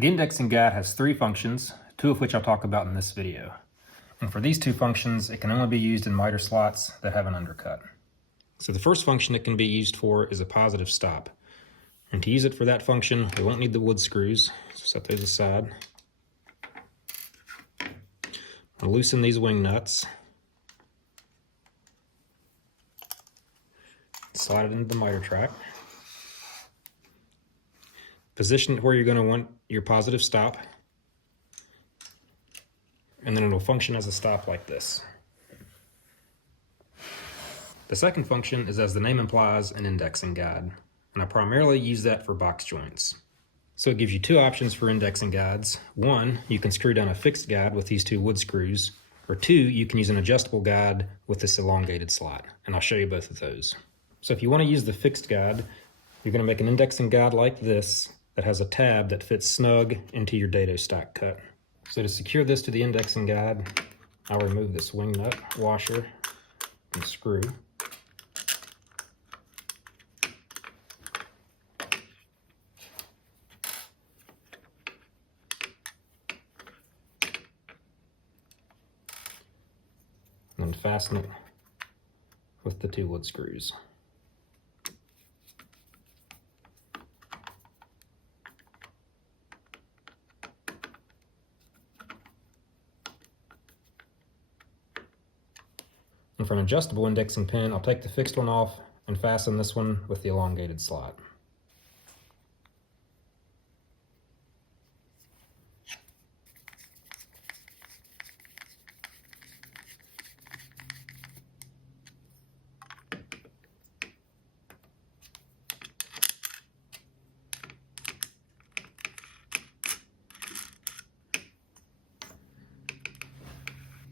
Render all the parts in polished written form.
The indexing guide has 3 functions, 2 of which I'll talk about in this video. And for these 2 functions, it can only be used in miter slots that have an undercut. So the first function it can be used for is a positive stop. And to use it for that function, we won't need the wood screws, so set those aside. I'll loosen these wing nuts. Slide it into the miter track. Position it where you're going to want your positive stop, and then it'll function as a stop like this. The second function is, as the name implies, an indexing guide, and I primarily use that for box joints. So it gives you 2 options for indexing guides. 1, you can screw down a fixed guide with these 2 wood screws, or 2, you can use an adjustable guide with this elongated slot, and I'll show you both of those. So if you want to use the fixed guide, you're going to make an indexing guide like this that has a tab that fits snug into your dado stock cut. So to secure this to the indexing guide, I'll remove this wing nut washer and screw. And then fasten it with the 2 wood screws. And for an adjustable indexing pin, I'll take the fixed one off and fasten this one with the elongated slot.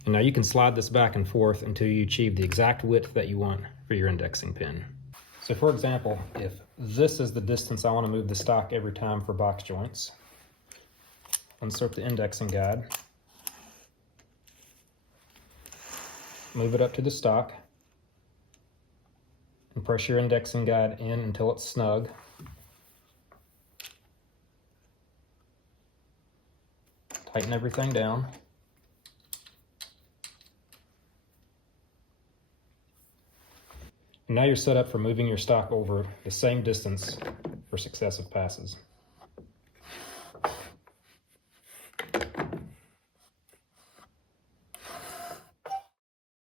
And now you can slide this back and forth until you achieve the exact width that you want for your indexing pin. So for example, if this is the distance I want to move the stock every time for box joints, insert the indexing guide, move it up to the stock, and press your indexing guide in until it's snug. Tighten everything down. And now you're set up for moving your stock over the same distance for successive passes.